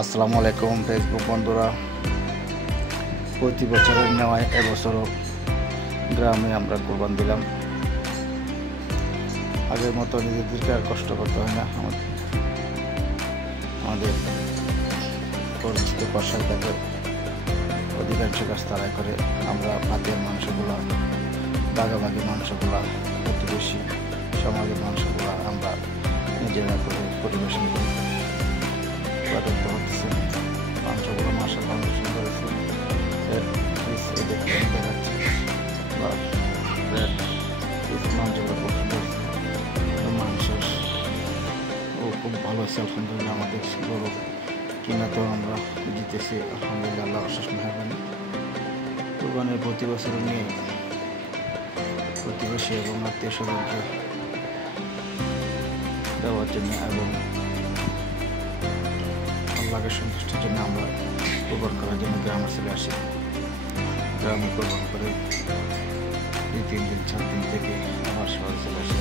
আসসালামু আলাইকুম ফেসবুক বন্ধুরা। প্রতি বছরের নেওয়ায় এবছরও গ্রামে আমরা কোরবান দিলাম। আগের মতো নিজেদেরকে আর কষ্ট করতে হয় না। আমাদের পরিচিত কষাই তাকে অধিকাংশ কাজ তারাই করে। আমরা ভাতের মাংসগুলো, ভাগাভাগি মাংসগুলো, প্রতিবেশী সমাজের মাংসগুলো আমরা নিজেরা করে পরিবেশন করি। দেখতে পাচ্ছেন মাংসগুলো মাশাআল্লাহ অনেক সুন্দর হয়েছে। দেখাচ্ছি মাংসগুলো খুব সুন্দর হয়েছে। মাংস ও খুব ভালো হয়েছে আলহামদুলিল্লাহ। আমাদের গরু কিনাতেও আমরা জিতেছি আলহামদুলিল্লাহ, আল্লাহ অশেষ মেহেরবানি। কোরবানির প্রতি বছর নিয়ে প্রতিবেশী এবং আত্মীয় স্বজনকে দেওয়ার জন্য এবং আল্লাহকে সন্তুষ্টির জন্য আমরা কোরবান করার জন্য গ্রামে চলে আসি। গ্রামে কোরবান করে 2-3 দিন 4 দিন থেকে আমার শহরে চলে আসি।